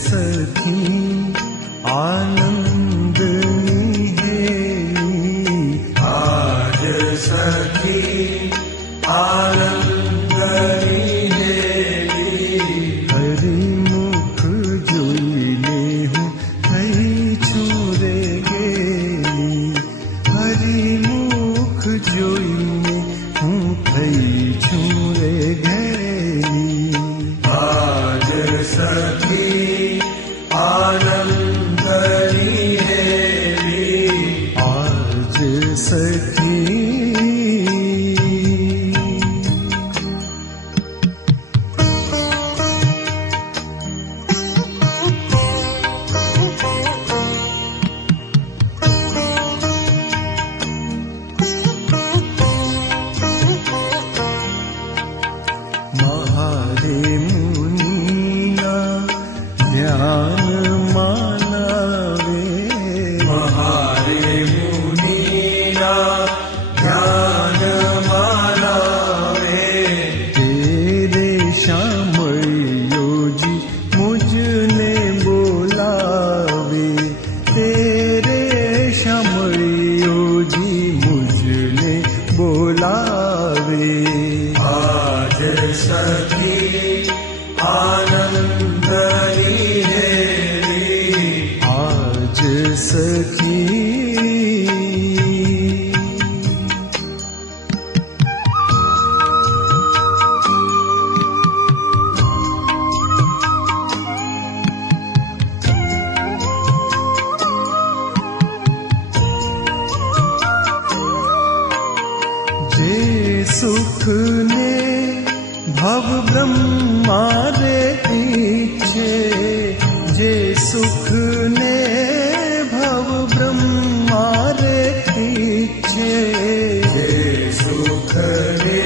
सखी आनंद निहेली, आज सखी आनंद निहेली। हरि मुख जोईले हूँ थई छूरे गेली, हरि मुख जोईले हूँ थई छूरे गेली। आज सखी आनंद निहेली, आज सखी महारे मुनीना ध्यान मानावे, महारे मुनीना ध्यान मानावे। तेरे श्यामळियो जी मुझने बोलावे, तेरे श्यामळियो जी मुझने बोलावे। आज सखी आनंद निहेली, आज सखी जे सुख ने भव ब्रह्मा रे पीछे, जे सुख ने भव ब्रह्मा रे पीछे। जे सुख ने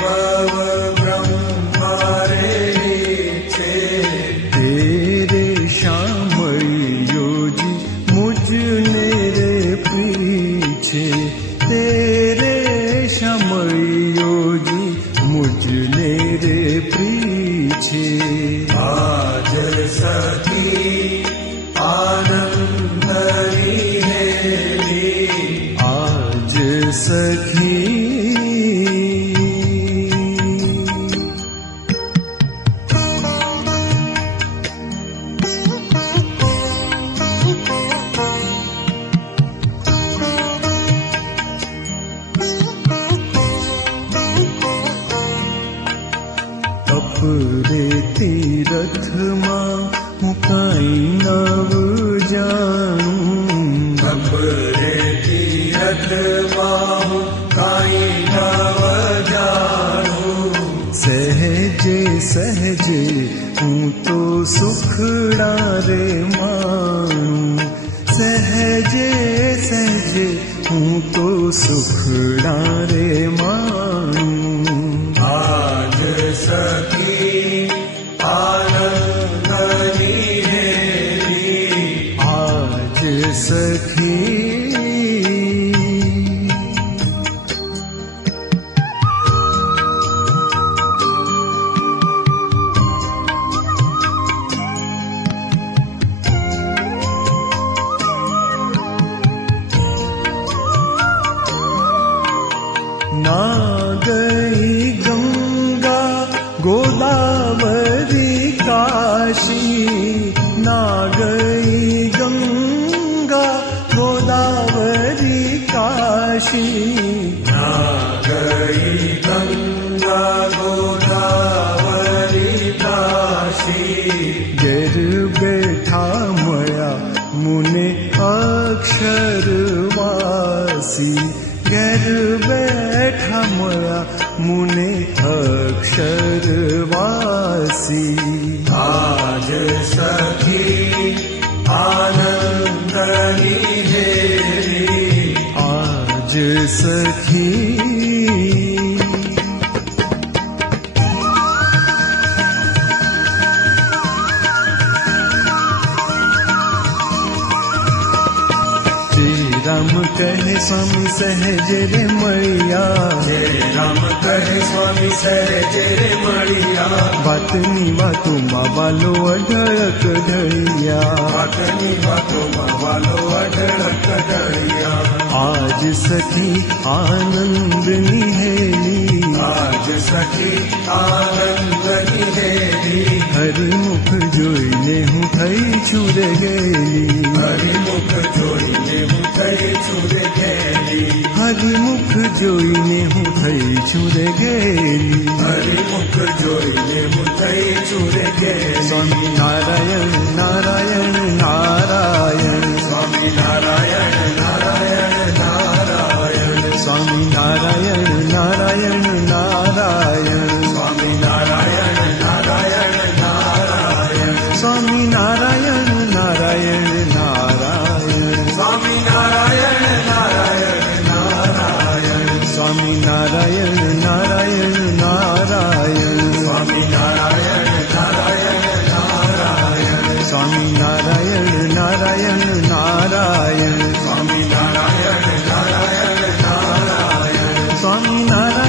भव ब्रह्मा रे नीचे। तेरे श्यामळियो जी मुझने रे पीछे, तेरे श्यामळियो जी मुझने रे पीछे। आज सखी आनंद निहेली, आज सखी अपरे तीरथ मां हूँ काई नव जानूं, अपरे तीरथ माहु काई नव जानू। सहजे सहजे हूँ तो सुखड़ा रे मानूं, सहजे सहजे हूँ तो सुखड़ा रे मानूं। आज सखी आनंद निहेली, आज सखी ना गई गंगा गोदावरी काशी, ना गई गंगा गोदावरी काशी। ना गई गंगा गोदावरी काशी। गर बैठा मया मुने अक्षरवासी, गर बैठा मया मुने अक्षरवासी। आज सखी आनंद निहेली, आज सखी રામ કહે સ્વામી સહેજ રે મળ્યા, જય રામ કહે સ્વામી સહેજે રે મળ્યા, વાતની વાતોમાં વાલો અઢળક ઢળિયા, વાતની વાતોમાં વાલો અઢળક ઢળિયા, આજ સખી આનંદની હેલી, આજ સખી આનંદની હેલી, હરિમુખ જોઈને હું થઈ છું રે ગેલી, હરિમુખ જોઈને હું થઈ છું રે ગેલી, હરિમુખ જોઈને હું થઈ છું રે ગેલી. હરિમુખ જોઈને હું થઈ છું રે ગેલી. સ્વામી નારાયણ નારાયણ નારાયણ, સ્વામી નારાયણ નારાયણ નારાયણ, સ્વામી નારાયણ નારાયણ નારાયણ, સ્વામી નારાયણ નારાયણ નારાયણ, સ્વામી નારાયણ નારાયણ નારાયણ, સ્વામી નારાયણ નારાયણ નારાયણ, સ્વામી નારાયણ નારાયણ નારાયણ, સ્વામી નારાયણ નારાયણ નારાયણ, સ્વામી નારાયણ નારાયણ નારાયણ, સ્વામી નારાયણ નારાયણ નારાયણ, સ્વામી નારાયણ